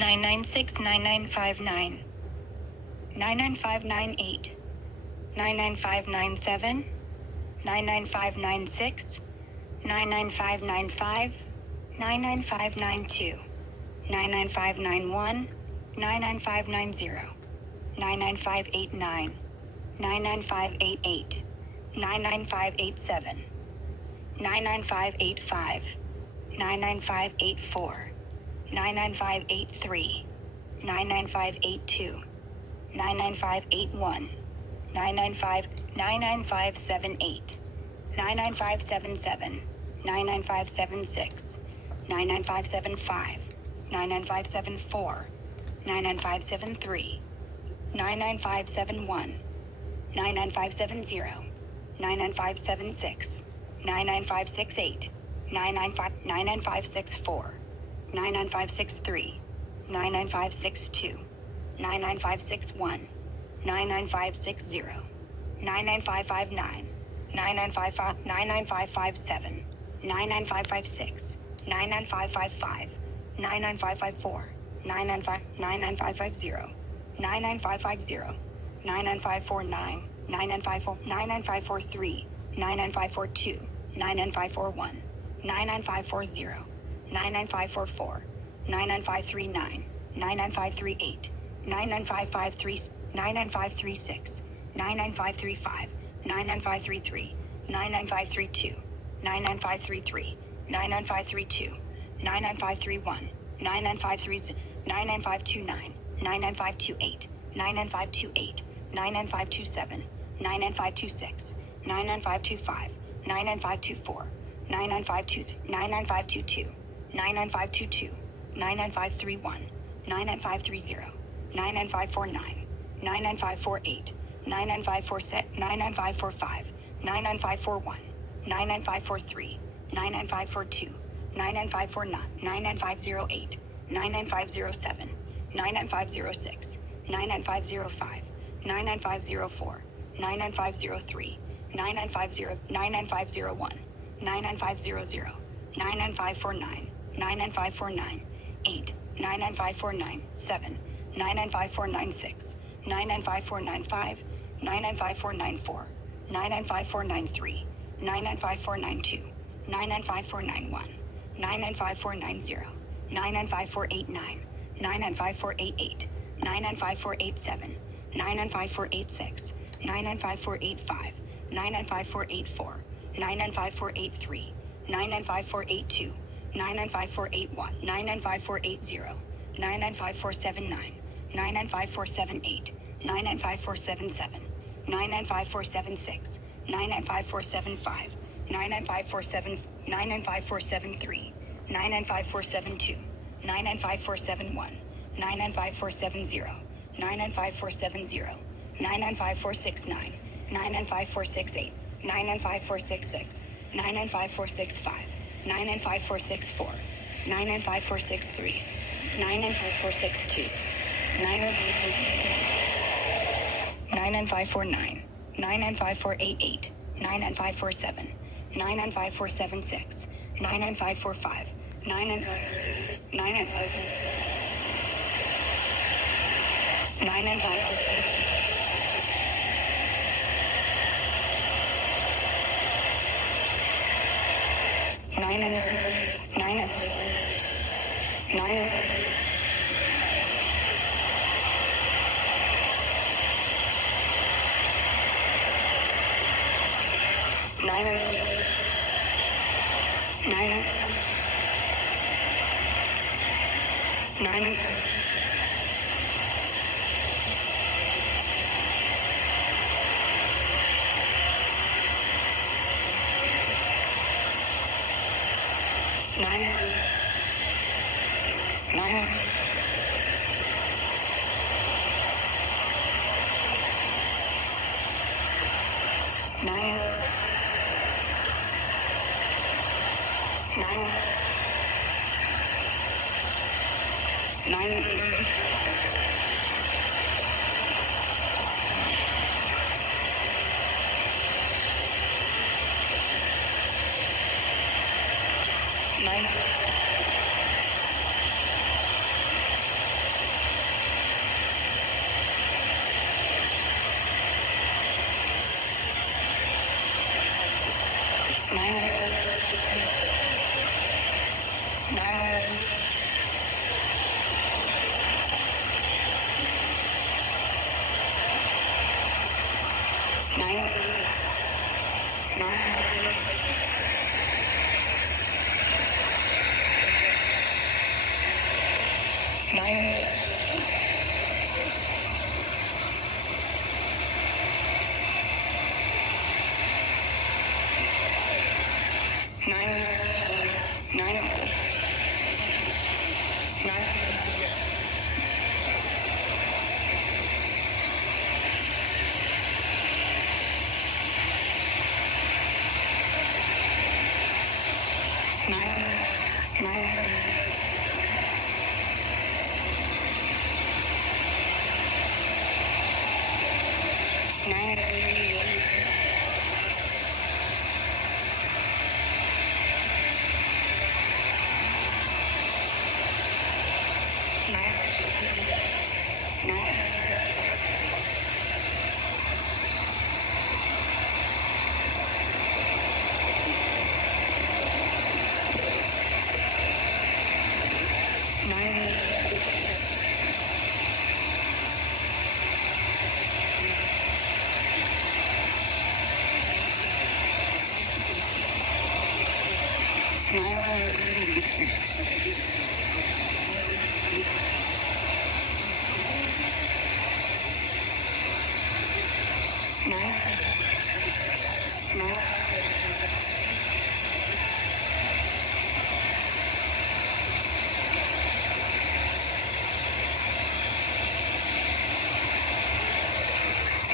996-9959, 99598, 99597, 99596, 99595, 99592, 99591, 99590, 99589, 99588, 99587, 99585, 99584, 99583, 99582, 99581, 99578, 99577, 99576, 99575, 99574, 99573, 99571, 99570, 99576, 99568, 99564, 99563, 99562, 99561, 99560, 99559, 99557, 99556, 99555, 99554, 99550, 99550, 99549, 99543, 99542, 99541, 99540, 99544, 99539, 99538, 99553, 99536, 99535, 99533, 99532, 99533, 99532, 99531, 99530, 99529, 99528, 99528, 99527, 99526, 99525, 99524, 99522, 99522, 99531, 99530, 99549, 99548, 99546, 99545, 99541, 99543, 99542, 99549, 99508, 99507, 99506, 99505, 99504, 99503, 99501, 99500, 99549, 99549, 8, 99549, 7, 99546, 99545, 99594, 99543, 99592, 99591, 99540, 99548, 99548, 99547, 99546, 99545, 99584, 99543, 99582, 99541, 99540, 99579, 99578, 99547, 99546, 99575, 99547, 99573, 99542, 99571, 99570, 99570, 99569, 99568, 99566, 99565, 99564, 99563, 99562, 99549, 99548, 99547, 99546, 99545, 995,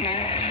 Nine.